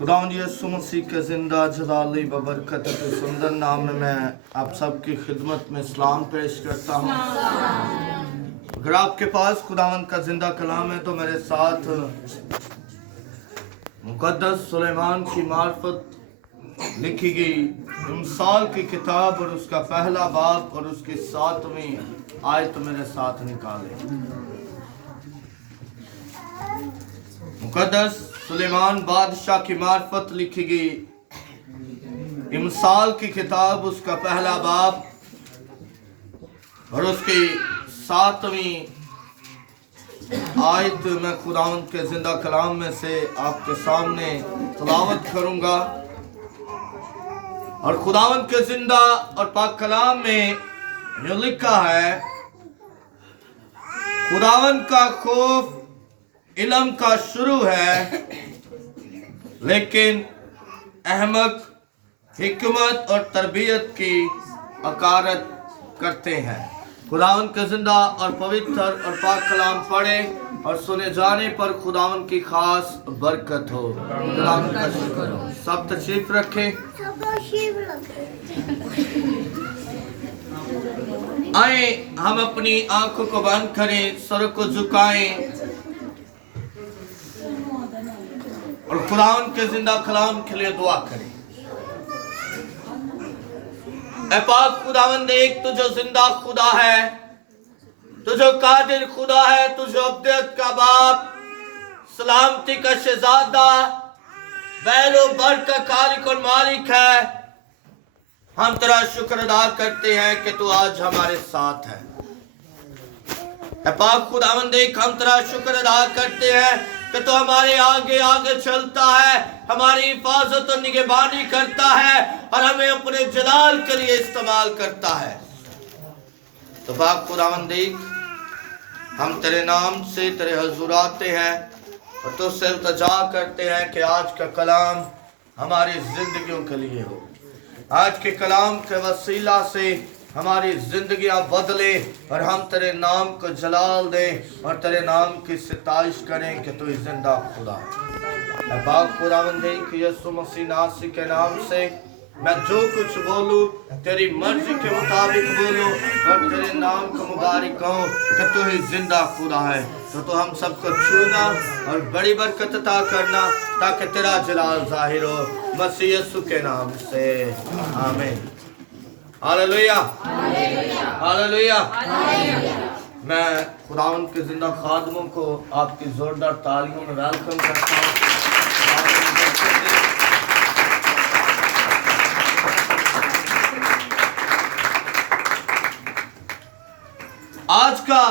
खुदावंद यीशु मसीह के जिंदा जलाली बबरकत के सुंदर नाम में मैं आप सबकी खिदमत में सलाम पेश करता हूँ। अगर आपके पास खुदावंद का जिंदा कलाम है तो मेरे साथ मुकद्दस सुलेमान की मार्फत लिखी गई इमसाल की किताब और उसका पहला बाब और उसकी 7वीं आयत मेरे साथ निकाले। मुकद्दस सुलेमान बादशाह की मार्फत लिखी गई इमसाल की किताब उसका पहला बाब और उसकी 7वीं आयत मैं खुदावंद के जिंदा कलाम में से आपके सामने तलावत करूंगा। और खुदावंद के जिंदा और पाक कलाम में जो लिखा है, खुदावंद का खौफ इल्म का शुरू है, लेकिन अहमक हिकमत और तरबियत की अकारत करते हैं। खुदावंद का जिंदा और पवित्र और पाक कलाम पढ़े और सुने जाने पर खुदावंद की खास बरकत हो। खुदावंद का शुक्र हो। सब तशरीफ रखें। आए हम अपनी आंखों को बंद करें, सर को झुकाएं और खुदावंद के जिंदा कलाम के लिए दुआ करें। ऐ पाक खुदावंद, एक तो जो जिंदा खुदा है, तो जो कादिर खुदा है, तो जो अब्दियत का बाप, सलामती का शहजादा, बैलो बर का खालिक और मालिक है, हम तेरा शुक्र अदा करते हैं कि तू आज हमारे साथ है। ऐ पाक खुदावंद, एक हम तेरा शुक्र अदा करते हैं कि तू हमारे आगे आगे चलता है, हमारी हिफाजत और निगहबानी करता है और हमें अपने जलाल के लिए इस्तेमाल करता है। तो पाक खुदावंद, हम तेरे नाम से तेरे हुजूर आते हैं और तुझसे इल्तिजा करते हैं कि आज का कलाम हमारी जिंदगियों के लिए हो। आज के कलाम के वसीला से हमारी जिंदगियां बदले और हम तेरे नाम को जलाल दें और तेरे नाम की सिताइश करें कि तू जिंदा खुदा है। पाक खुदावंद, कि यीशु मसीह नासरी के नाम से मैं जो कुछ बोलूं तेरी मर्जी के मुताबिक बोलूं और तेरे नाम को मुबारक कहूं कि तू ही जिंदा खुदा है। तो तू हम सबको छूना और बड़ी बरकत अता करना ताकि तेरा जलाल जाहिर हो, मसीह यीशु के नाम से आमीन। Hallelujah, hallelujah. मैं खुदावंद के जिंदा खादमों को आपकी जोरदार तालियों में वेलकम करता हूँ। आज का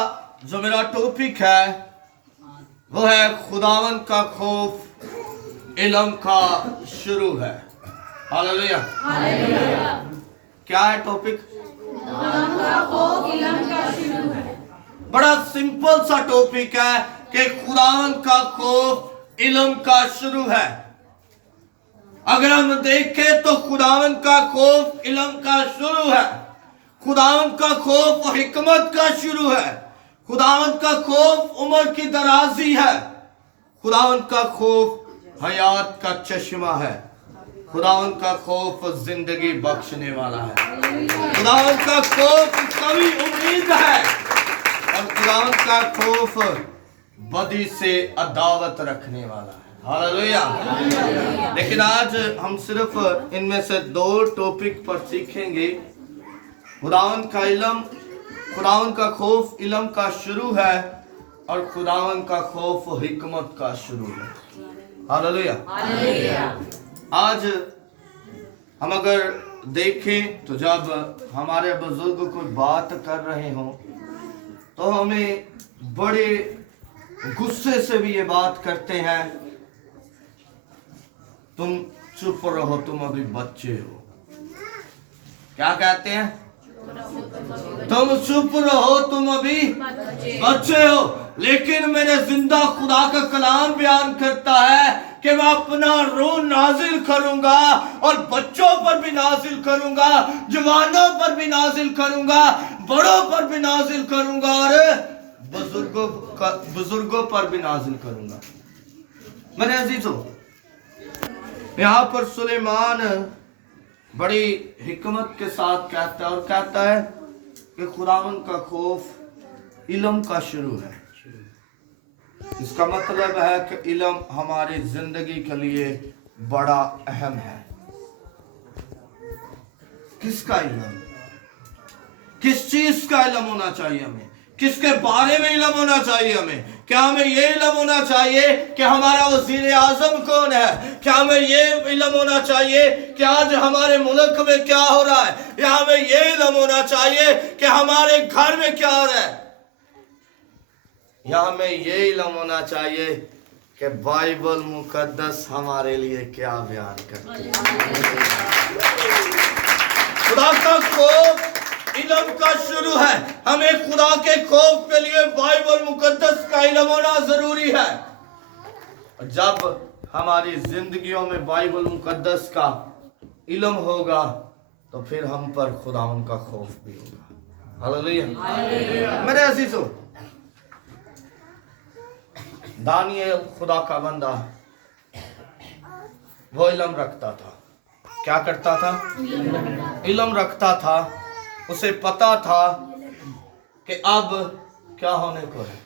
जो मेरा टॉपिक है वो है खुदावंद का खौफ इल्म का शुरू है। Hallelujah, hallelujah. क्या है टॉपिक? खुदावंद का खौफ इल्म का शुरू है। बड़ा सिंपल सा टॉपिक है कि खुदावंद का खौफ इल्म का शुरू है। अगर हम देखें तो खुदावंद का खौफ इल्म का शुरू है, खुदावंद का खौफ हिकमत का शुरू है, खुदावंद का खौफ उम्र की दराजी है, खुदावंद का खौफ हयात का चश्मा है, खुदावंद का खौफ जिंदगी बख्शने वाला है, खुदावंद का खौफ कभी उम्मीद है और खुदावंद का खौफ बदी से अदावत रखने वाला है। हालेलुया। लेकिन आज हम सिर्फ इनमें से 2 टॉपिक पर सीखेंगे। खुदावंद का इल्म, खुदावंद का खौफ इल्म का शुरू है और खुदावंद का खौफ हिकमत का शुरू है। हालेलुया। आज हम अगर देखें तो जब हमारे बुजुर्ग कोई बात कर रहे हो तो हमें बड़े गुस्से से भी ये बात करते हैं, तुम चुप रहो, तुम अभी बच्चे हो। क्या कहते हैं? तुम चुप रहो, तुम अभी बच्चे हो। लेकिन मेरे जिंदा खुदा का कलाम बयान करता है कि मैं अपना रूह नाजिल करूंगा और बच्चों पर भी नाजिल करूंगा, जवानों पर भी नाजिल करूंगा, बड़ों पर भी नाजिल करूंगा और बुजुर्गों पर भी नाजिल करूंगा। मेरे अजीजों, यहाँ पर सुलेमान बड़ी हिकमत के साथ कहता है और कहता है कि खुदावंद का खौफ इल्म का शुरू है। इसका मतलब है कि इल्म हमारी जिंदगी के लिए बड़ा अहम है। किसका इल्म? किस चीज का इल्म होना चाहिए हमें? किसके बारे में इल्म होना चाहिए हमें? क्या हमें ये इल्म होना चाहिए कि हमारा वजीर आजम कौन है? क्या हमें ये इल्म होना चाहिए कि आज हमारे मुल्क में क्या हो रहा है? या हमें ये इल्म होना चाहिए कि हमारे घर में क्या हो रहा है? या हमें ये इल्म होना चाहिए कि बाइबल मुकद्दस हमारे लिए क्या बयान करती है? खुदा का खौफ इल्म का शुरू है। हमें खुदा के खौफ के लिए बाइबल मुकद्दस का इल्म होना जरूरी है। जब हमारी जिंदगियों में बाइबल मुकद्दस का इल्म होगा तो फिर हम पर खुदावन का खौफ भी होगा। हालेलुया। मेरे अजीजों, दानिएल खुदा का बंदा वो इल्म रखता था। क्या करता था? इल्म रखता था। उसे पता था कि अब क्या होने को है।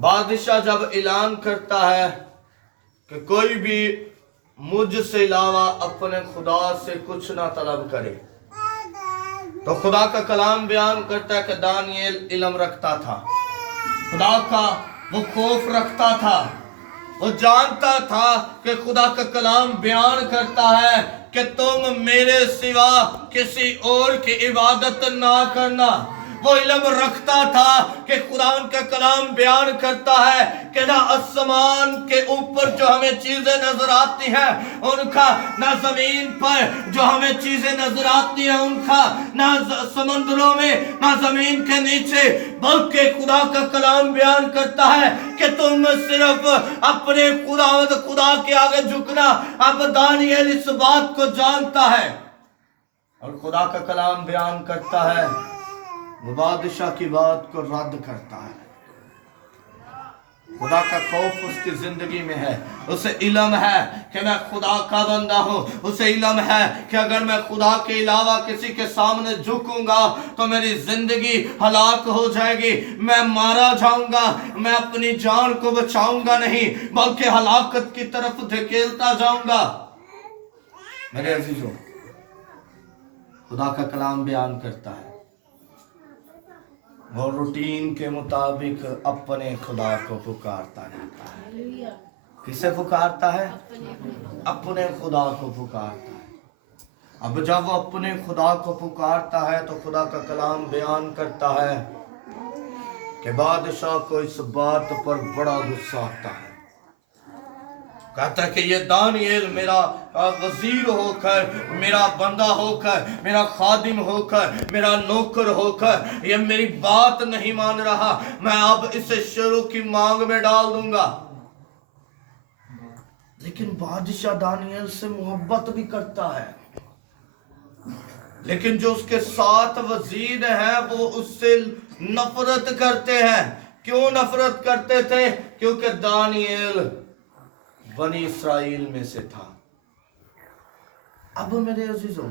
बादशाह जब ऐलान करता है कि कोई भी मुझसे अलावा अपने खुदा से कुछ ना तलब करे, तो खुदा का कलाम बयान करता है कि दानिएल इल्म रखता था, खुदा का वो खौफ रखता था। वो जानता था कि खुदा का कलाम बयान करता है कि तुम मेरे सिवा किसी और की इबादत ना करना। वो इल्म रखता था कि कुरान का कलाम बयान करता है कि ना आसमान के ऊपर जो हमें चीजें नजर आती हैं उनका, ना जमीन पर जो हमें चीजें नजर आती हैं उनका, ना समुद्रों में ना जमीन के नीचे, बल्कि खुदा का कलाम बयान करता है कि तुम सिर्फ अपने खुदा के आगे झुकना। अब दानिएल इस बात को जानता है और खुदा का कलाम बयान करता है, वो बादशाह की बात को रद्द करता है। खुदा का खौफ उसकी जिंदगी में है। उसे इल्म है कि मैं खुदा का बंदा हूं। उसे इल्म है कि अगर मैं खुदा के अलावा किसी के सामने झुकूंगा तो मेरी जिंदगी हलाक हो जाएगी, मैं मारा जाऊंगा, मैं अपनी जान को बचाऊंगा नहीं बल्कि हलाकत की तरफ धकेलता जाऊंगा। मेरे अजीजों, खुदा का कलाम बयान करता है वो रूटीन के मुताबिक अपने खुदा को पुकारता रहता है। किसे पुकारता है? अपने खुदा को पुकारता है। अब जब वो अपने खुदा को पुकारता है तो खुदा का कलाम बयान करता है कि बादशाह को इस बात पर बड़ा गुस्सा आता है। कहता है कि ये दानिएल मेरा वजीर होकर, मेरा बंदा होकर, मेरा खादिम होकर, मेरा नौकर होकर ये मेरी बात नहीं मान रहा, मैं अब इसे शेरों की मांग में डाल दूंगा। लेकिन बादशाह दानिएल से मोहब्बत भी करता है, लेकिन जो उसके साथ वजीर हैं वो उससे नफरत करते हैं। क्यों नफरत करते थे? क्योंकि दानिएल बनी इस्राएल में से था। अब मेरे अजीजों,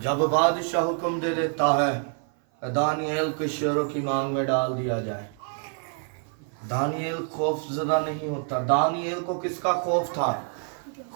जब बादशाह हुक्म दे देता है दानिएल को शेरों की मांग में डाल दिया जाए, दानिएल खौफ ज़दा नहीं होता। दानिएल को किसका खौफ था?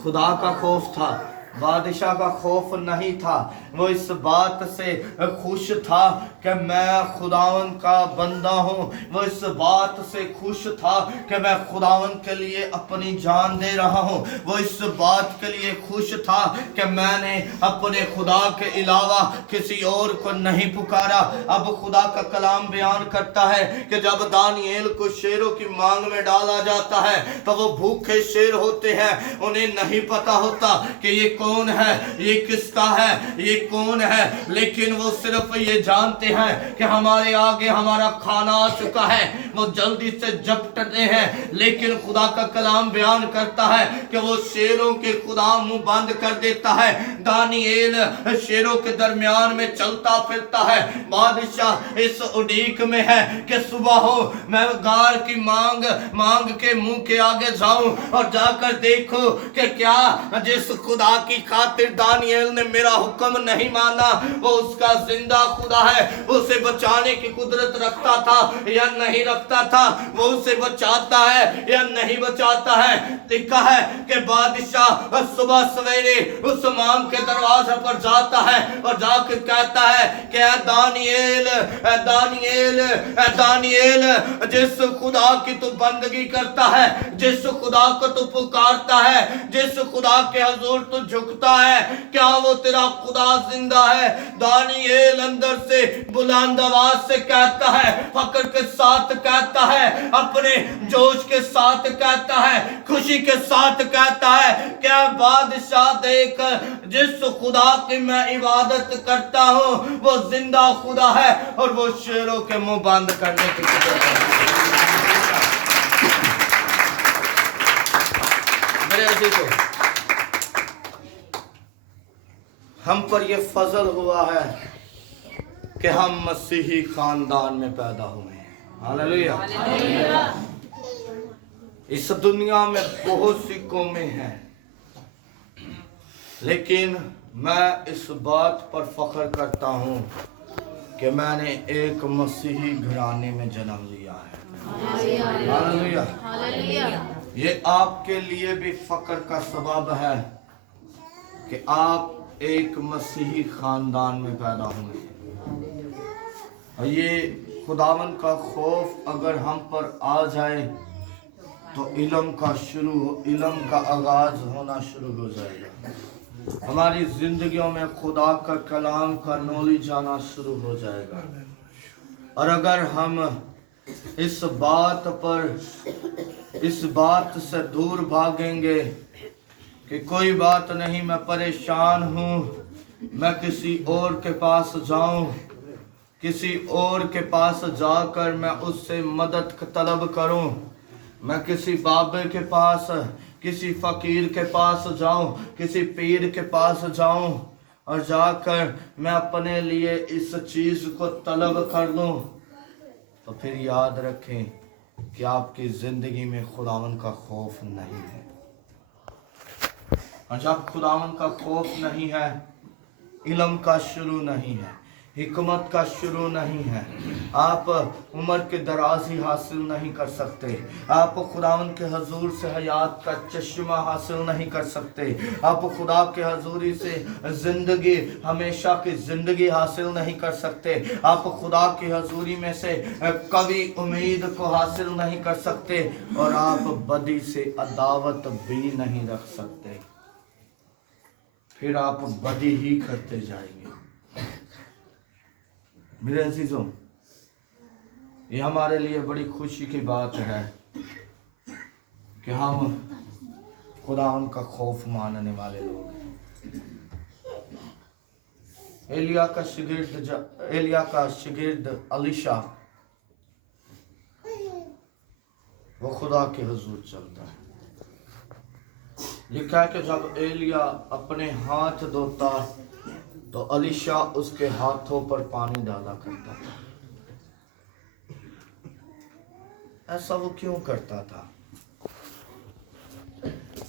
खुदा का खौफ था, बादशाह का खौफ नहीं था। वो इस बात से खुश था कि मैं खुदावन का बंदा हूँ। वो इस बात से खुश था कि मैं खुदावन के लिए अपनी जान दे रहा हूँ। वो इस बात के लिए खुश था कि मैंने अपने खुदा के अलावा किसी और को नहीं पुकारा। अब खुदा का कलाम बयान करता है कि जब दानिएल को शेरों की मांग में डाला जाता है तो वो भूखे शेर होते हैं, उन्हें नहीं पता होता कि ये कौन है, ये किसका है, ये कौन है, लेकिन वो सिर्फ ये जानते हैं कि हमारे आगे हमारा खाना आ चुका है। वो जल्दी से झपटते हैं, लेकिन खुदा का कलाम बयान करता है कि वो शेरों के खुदा मुंह बंद कर देता है। दानिएल शेरों के दरमियान में चलता फिरता है। बादशाह इस उड़ीक में है कि सुबह हो, मैं गार की मांग के मुंह के आगे जाऊं और जाकर देखूं कि क्या जिस खुदा की खातिर दानिएल ने मेरा हुक्म नहीं माना, वो उसका जिंदा खुदा है, उसे बचाने की कुदरत रखता था या नहीं रखता था, वो उसे बचाता है या नहीं बचाता है। लिखा है कि बादशाह सुबह सवेरे उस मांग के दरवाजे पर जाता है और जाकर कहता है कि दानिएल दानिएल दानिएल, जिस खुदा की तू बंदगी करता है, जिस खुदा को तू पुकारता है, जिस खुदा के हजूर तू झुकता है, क्या वो तेरा खुदा जिंदा है? दानिएल अंदर से बुलंद आवाज से कहता है, फक्र के साथ कहता है, अपने जोश के साथ कहता है, खुशी के साथ कहता है, क्या बादशाह देख, जिस खुदा की मैं इबादत करता हूँ वो जिंदा खुदा है और वो शेरों के मुंह बंद करने की कुदरत है। मेरे अजीजों, हम पर ये फजल हुआ है कि हम मसीही खानदान में पैदा हुए हैं। हालेलुया। इस दुनिया में बहुत सी कौमें हैं, लेकिन मैं इस बात पर फख्र करता हूँ कि मैंने एक मसीही घराने में जन्म लिया है। हालेलुया। ये आपके लिए भी फख्र का सबब है कि आप एक मसीही खानदान में पैदा हुए। और ये खुदावन का खौफ अगर हम पर आ जाए तो इल्म का आगाज होना शुरू हो जाएगा। हमारी जिंदगियों में खुदा का कलाम का नॉलेज आना शुरू हो जाएगा। और अगर हम इस बात से दूर भागेंगे कि कोई बात नहीं, मैं परेशान हूँ, मैं किसी और के पास जाऊं, किसी और के पास जाकर मैं उससे मदद तलब करूं, मैं किसी बाबे के पास, किसी फकीर के पास जाऊं, किसी पीर के पास जाऊं और जाकर मैं अपने लिए इस चीज को तलब कर लूं, तो फिर याद रखें कि आपकी जिंदगी में खुदावन का खौफ नहीं है। और जब खुदावन का खौफ नहीं है, इल्म का शुरू नहीं है, हिकमत का शुरू नहीं है, आप उम्र के दराजी हासिल नहीं कर सकते, आप खुदावन के हजूर से हयात का चश्मा हासिल नहीं कर सकते, आप खुदा के हजूरी से जिंदगी, हमेशा की जिंदगी हासिल नहीं कर सकते, आप खुदा की हजूरी में से कभी उम्मीद को हासिल नहीं कर सकते, और आप बदी से अदावत भी नहीं रख सकते। फिर आप बदी ही करते जाएंगे। मेरे अजीजों, ये हमारे लिए बड़ी खुशी की बात है कि हम खुदा उनका खौफ मानने वाले लोग हैं। एलिया का शिगिर्द अलीशा, वो खुदा के हुजूर चलता है। लिखा है कि जब एलिया अपने हाथ धोता तो अलीशा उसके हाथों पर पानी डाला करता था। ऐसा वो क्यों करता था?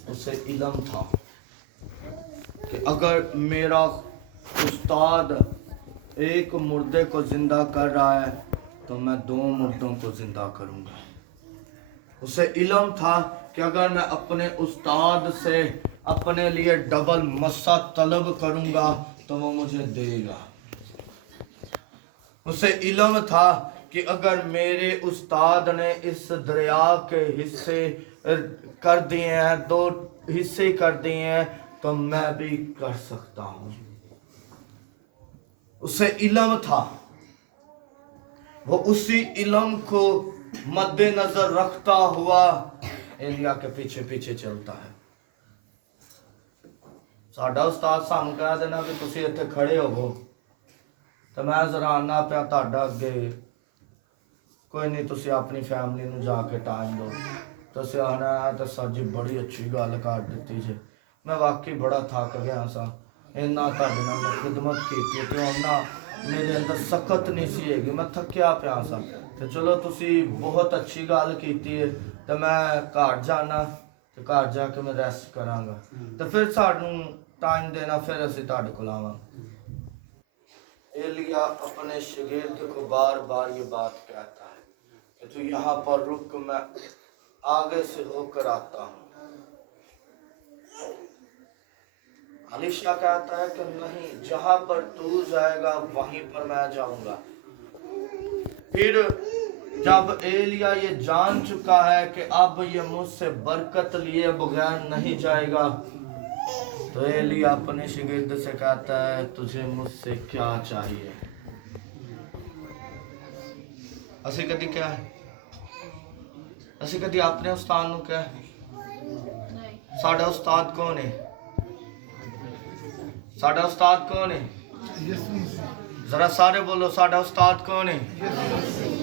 उसे इल्म था कि अगर मेरा उस्ताद एक मुर्दे को जिंदा कर रहा है तो मैं 2 मुर्दों को जिंदा करूंगा। उसे इल्म था कि अगर मैं अपने उस्ताद से अपने लिए डबल मस्सा तलब करूंगा तो वो मुझे देगा। उसे इल्म था कि अगर मेरे उस्ताद ने इस दरिया के हिस्से कर दिए हैं, 2 हिस्से कर दिए हैं, तो मैं भी कर सकता हूं। उसे इल्म था। वो उसी इल्म को मद्देनजर रखता हुआ एलिया के पीछे पीछे चलता है। ਸਾਡਾ ਉਸਤਾਦ ਸਾਨੂੰ ਕਹਿ ਦੇਣਾ ਕਿ ਤੁਸੀਂ ਇੱਥੇ ਖੜੇ ਹੋਵੋ ਤੇ ਮੈਂ ਜ਼ਰਾ ਆਨਾ ਪਿਆ ਤੁਹਾਡਾ ਅੱਗੇ, ਕੋਈ ਨਹੀਂ ਤੁਸੀਂ ਆਪਣੀ ਫੈਮਿਲੀ ਨੂੰ ਜਾ ਕੇ ਟਾਈਮ ਦਿਓ। ਤੁਸੀਂ ਆਣਾ ਤਾਂ ਸਰ ਜੀ ਬੜੀ ਅੱਛੀ ਗੱਲ ਕਰ ਦਿੱਤੀ ਜੀ, ਮੈਂ ਵਾਕਈ ਬੜਾ ਥੱਕ ਗਿਆ ਸਾਂ, ਇੰਨਾ ਤੁਹਾਡੇ ਨਾਲ ਮੈਂ ਖਿਦਮਤ ਕੀਤੀ ਤੇ ਉਹਨਾਂ ਮੇਰੇ ਅੰਦਰ ਸਖਤ ਨਹੀਂ ਸੀ ਹੈਗੀ, ਮੈਂ ਥੱਕਿਆ ਪਿਆ ਸਾਂ। ਤੇ ਚਲੋ ਤੁਸੀਂ ਬਹੁਤ ਅੱਛੀ ਗੱਲ ਕੀਤੀ ਹੈ ਤੇ ਮੈਂ ਘਰ ਜਾਣਾ ਤੇ ਘਰ ਜਾ ਕੇ ਮੈਂ ਰੈਸਟ ਕਰਾਂਗਾ ਤੇ ਫਿਰ ਸਾਨੂੰ टाइम देना, फिर असी तुहाडे कोल आवांगे। एलिया अपने शागिर्द को बार बार ये बात कहता है कि तू यहाँ पर रुक, मैं आगे से होकर आता हूँ। अलीशा कहता है कि नहीं, जहाँ पर तू जाएगा वहीं पर मैं जाऊंगा। फिर जब एलिया ये जान चुका है कि अब ये मुझसे बरकत लिए बगैर नहीं जाएगा, तो एलिया अपने शागिर्द से कहता है तुझे मुझसे क्या चाहिए। असी कदी क्या है, असी कदी अपने उस्ताद नूं क्या है, साडा उस्ताद कौन है, साडा उस्ताद कौन है, जरा सारे बोलो साडा उस्ताद कौन है,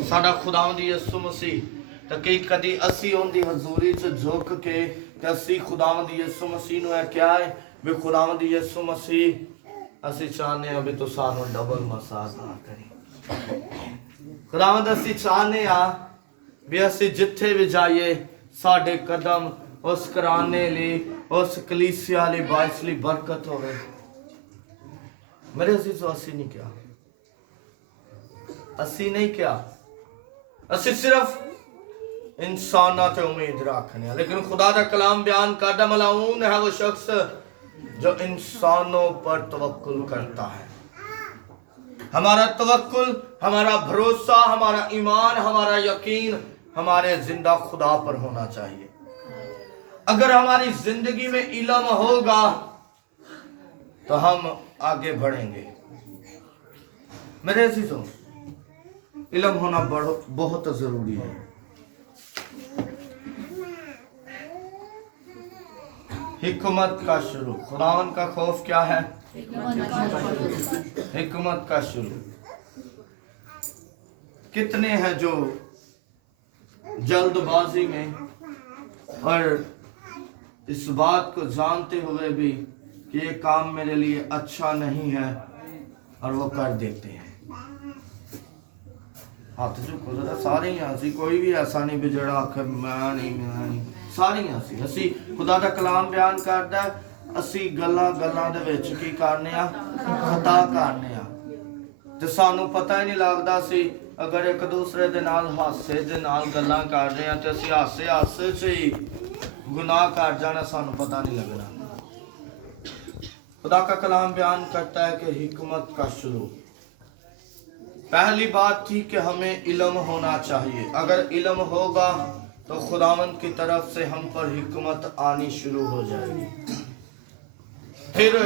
साडा खुदावंद यसू मसीह। तो कई कदी असी उनकी हजूरी च झुक के ते असी खुदावंद यसू मसीह नूं क्या है भी खुदावंद यसू मसीह असी चाहते हैं भी तू सानू डबल मसाज ना करी। खुदावंद असी चाहते हैं भी असी जिथे भी जाइए साडे कदम उस कराने ली, उस कलीसिया ली, बाइस ली बरकत होवे। मेरे असी तो असी नहीं क्या, असी नहीं क्या, असी सिर्फ इंसाना ते उम्मीद रखने, लेकिन खुदा का कलाम बयान करदा मलाऊन है वो शख्स जो इंसानों पर तवक्कुल करता है। हमारा तवक्कुल, हमारा भरोसा, हमारा ईमान, हमारा यकीन हमारे जिंदा खुदा पर होना चाहिए। अगर हमारी जिंदगी में इल्म होगा तो हम आगे बढ़ेंगे। मेरे अजीजों, इल्म होना बहुत जरूरी है। हिकमत का शुरू, खुदावन का खौफ क्या है, हिकमत का शुरू। कितने हैं जो जल्दबाजी में और इस बात को जानते हुए भी कि ये काम मेरे लिए अच्छा नहीं है और वो कर देते हैं। हाथ चुको जरा, सारे ही हसी, कोई भी ऐसा नहीं भी जड़ा आखे मैं नहीं, सारे ही हसी। असी खुदा दा कलाम बयान करदा है, असी गल्लां दे विच की करने आ, खता करने आ ते सानू पता ही नहीं लगदा। सी अगर एक दूसरे दे नाल हासे दे नाल गल्लां कर रहे हैं ते असी हासे च ही गुनाह कर जाना, सानू पता नहीं लगना। खुदा का कलाम बयान करता है कि हिकमत का शुरू, पहली बात थी कि हमें इल्म होना चाहिए। अगर इल्म होगा तो खुदावंद की तरफ से हम पर हिकमत आनी शुरू हो जाएगी। फिर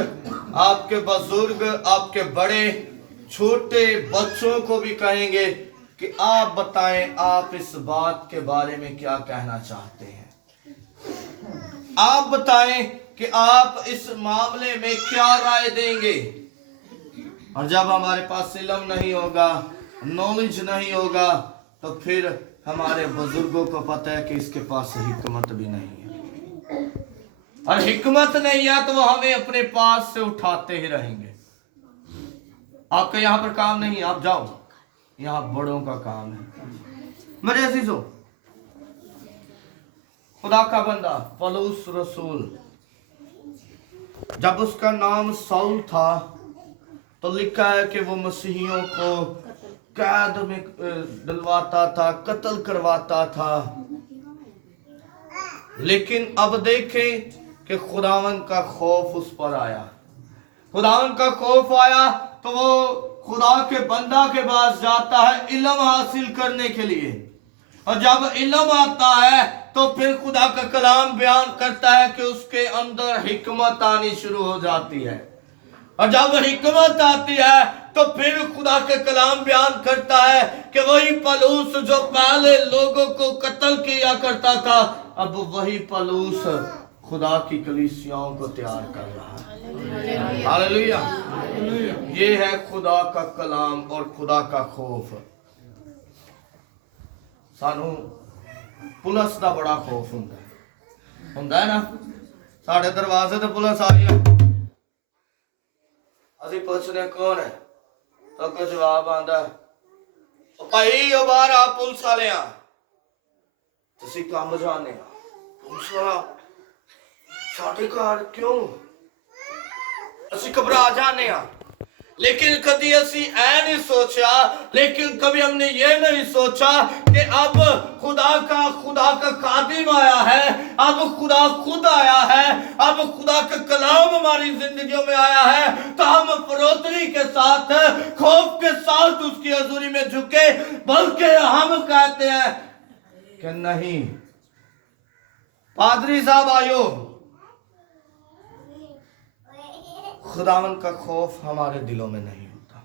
आपके बुजुर्ग, आपके बड़े, छोटे बच्चों को भी कहेंगे कि आप बताएं आप इस बात के बारे में क्या कहना चाहते हैं, आप बताएं कि आप इस मामले में क्या राय देंगे। और जब हमारे पास इल्म नहीं होगा, नॉलेज नहीं होगा, तो फिर हमारे बुजुर्गों को पता है कि इसके पास हिकमत भी नहीं है, और हिकमत नहीं है तो वो हमें अपने पास से उठाते ही रहेंगे। आपका यहाँ पर काम नहीं है, आप जाओ, यहाँ बड़ों का काम है। मेरे अजीजों, खुदा का बंदा पौलुस रसूल, जब उसका नाम साउल था तो लिखा है कि वो मसीहियों को कैद में डलवाता था, कत्ल करवाता था। लेकिन अब देखें कि खुदावन का खौफ उस पर आया। खुदावन का खौफ आया तो वो खुदा के बंदा के पास जाता है इल्म हासिल करने के लिए, और जब इल्म आता है तो फिर खुदा का कलाम बयान करता है कि उसके अंदर हिकमत आनी शुरू हो जाती है। और जब हिकमत आती है तो फिर खुदा के कलाम बयान करता है कि वही पौलुस जो पहले लोगों को कत्ल किया करता था, अब वही पौलुस खुदा की कलीसियाओं को तैयार कर रहा है। हालेलुया। ये है खुदा का कलाम और खुदा का खौफ। सानू पुलिस का बड़ा खौफ हुंदा है ना। साढ़े दरवाजे ते पुलिस आ गई, असी पूछने कौन है, तो कोई जवाब आंदा भाई ओ बाहर आ पुलिस वाले आ। तुसी काम जाने पुलिस वाला साडे घर क्यों, असी घबरा जाने आ। लेकिन कभी असी ऐ नहीं सोचा, लेकिन कभी हमने ये नहीं सोचा कि अब खुदा का खादिम आया है, अब खुदा खुद आया है, अब खुदा का कलाम हमारी जिंदगियों में आया है, तो हम फरोतनी के साथ, खौफ के साथ उसकी हजूरी में झुके, बल्कि हम कहते हैं कि नहीं पादरी साहब आयो, खुदावन का खौफ हमारे दिलों में नहीं होता।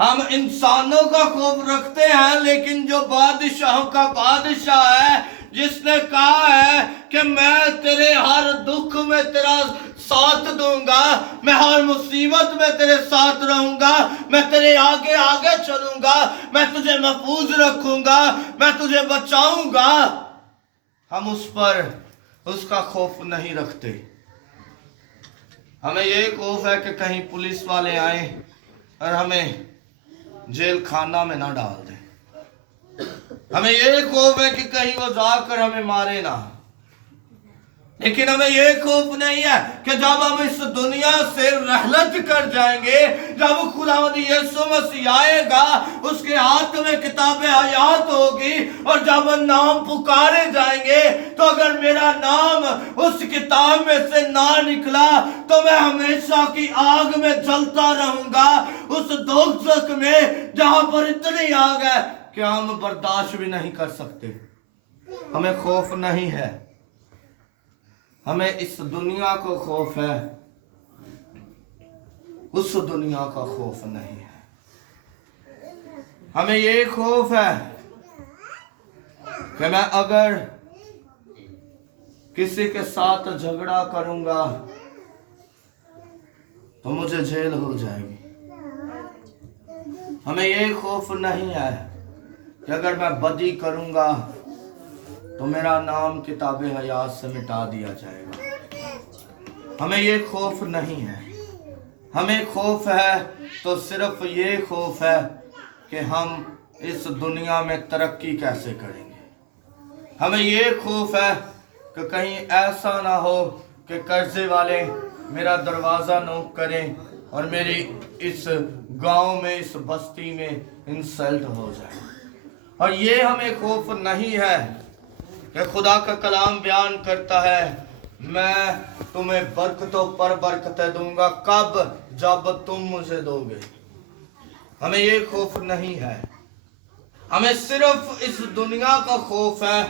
हम इंसानों का खौफ रखते हैं, लेकिन जो बादशाहों का बादशाह है, जिसने कहा है कि मैं तेरे हर दुख में तेरा साथ दूंगा, मैं हर मुसीबत में तेरे साथ रहूंगा, मैं तेरे आगे आगे चलूंगा, मैं तुझे महफूज रखूंगा, मैं तुझे बचाऊंगा, हम उस पर उसका खौफ नहीं रखते। हमें ये खौफ है कि कहीं पुलिस वाले आए और हमें जेल खाना में ना डाल दें। हमें ये खौफ है कि कहीं वो जाकर हमें मारे ना। लेकिन हमें ये खौफ नहीं है कि जब हम इस दुनिया से रहलत कर जाएंगे, जब खुदावंद यीशु मसीह आएगा, उसके हाथ में किताब हयात होगी, और जब नाम पुकारे जाएंगे, तो अगर मेरा नाम उस किताब में से ना निकला, तो मैं हमेशा की आग में जलता रहूंगा, उस दोज़ख में जहां पर इतनी आग है कि हम बर्दाश्त भी नहीं कर सकते। हमें खौफ नहीं है, हमें इस दुनिया को खौफ है, उस दुनिया का खौफ नहीं है। हमें ये खौफ है कि मैं अगर किसी के साथ झगड़ा करूंगा तो मुझे जेल हो जाएगी। हमें ये खौफ नहीं है कि अगर मैं बदी करूंगा तो मेरा नाम किताबे हयात से मिटा दिया जाएगा। हमें ये खौफ नहीं है। हमें खौफ है तो सिर्फ ये खौफ है कि हम इस दुनिया में तरक्की कैसे करेंगे। हमें ये खौफ है कि कहीं ऐसा ना हो कि कर्जे वाले मेरा दरवाज़ा नोक करें और मेरी इस गांव में, इस बस्ती में इंसल्ट हो जाए। और ये हमें खौफ नहीं है कि खुदा का कलाम बयान करता है, मैं तुम्हें बरकतों पर बरकतें दूंगा, कब? जब तुम मुझे दोगे। हमें ये खौफ नहीं है। हमें सिर्फ इस दुनिया का खौफ है,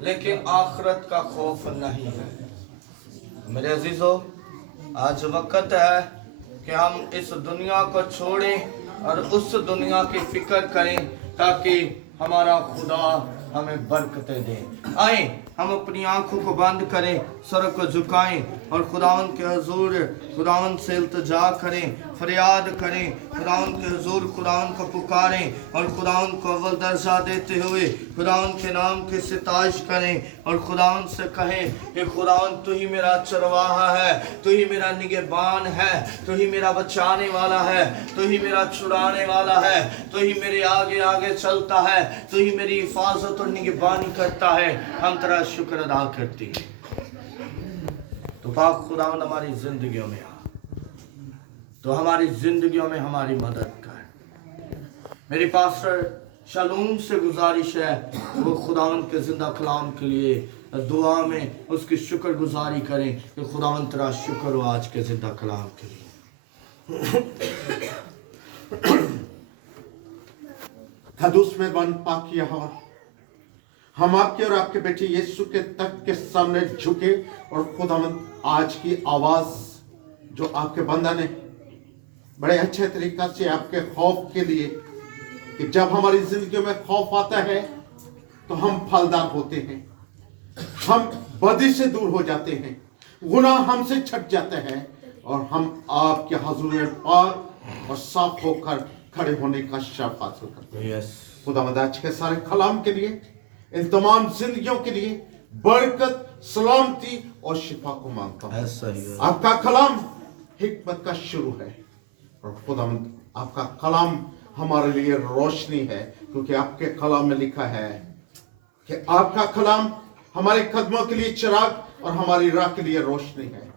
लेकिन आखिरत का खौफ नहीं है। मेरे अजीजों, आज वक्त है कि हम इस दुनिया को छोड़ें और उस दुनिया की फिक्र करें, ताकि हमारा खुदा हमें बरकतें दे। आए हम अपनी आंखों को बंद करें, सर को झुकाएं और खुदावंद के हुजूर खुदावंद से इल्तिजा करें, फरियाद करें, खुदावंद के हुजूर खुदावंद को पुकारें और खुदावंद को अव्वल दर्जा देते हुए खुदावंद के नाम की सिताइश करें और खुदावंद से कहें कि खुदावंद तू ही मेरा चरवाहा है, तू ही मेरा निगहबान है, तू ही मेरा बचाने वाला है, तू ही मेरा छुड़ाने वाला है, तू ही मेरे आगे आगे चलता है, तू ही मेरी हिफाजत और निगहबानी करता है। हम तेरा शुक्र अदा करती है। तो पाक खुदावंद हमारी जिंदगियों में आ, तो हमारी जिंदगियों में हमारी मदद कर। मेरी पास्टर शालूम से गुजारिश है वो खुदावंद के जिंदा कलाम के लिए दुआ में उसकी शुक्र गुजारी करें कि खुदावंद तेरा शुक्र हो आज के जिंदा कलाम के लिए। कदूस में बन पाक यहोवा, हम आपके और आपके बेटे यीशु के तख्त के सामने झुके और खुदावंद आज की आवाज जो आपके बंदा ने बड़े अच्छे तरीका से आपके खौफ के लिए, कि जब हमारी जिंदगी में खौफ आता है तो हम फलदार होते हैं, हम बदी से दूर हो जाते हैं, गुनाह हमसे छट जाते हैं और हम आपके हजूर में पाक और साफ होकर खड़े होने का शर्फ हासिल करते हैं। यस खुदावंद आज के सारे कलाम के लिए, इन तमाम जिंदगियों के लिए बरकत, सलामती और शिफा को मांगता हूँ। ऐसा ही है। आपका कलाम हिकमत का शुरू है और खुदावंद आपका कलाम हमारे लिए रोशनी है, क्योंकि आपके कलाम में लिखा है कि आपका कलाम हमारे कदमों के लिए चिराग और हमारी राह के लिए रोशनी है।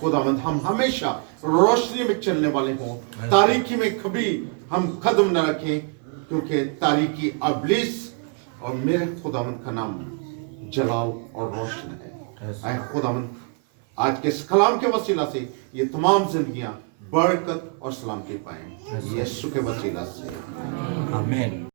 खुदावंद हम हमेशा रोशनी में चलने वाले हों, तारीकी में कभी हम कदम न रखें, क्योंकि तारीकी अबलीस और मेरे खुदावंद का नाम जलाल और रोशन है। ऐ खुदावंद आज के इस कलाम के वसीला से ये तमाम जिंदगियां बरकत और सलामती पाएं, यीशु के वसीला से, आमीन।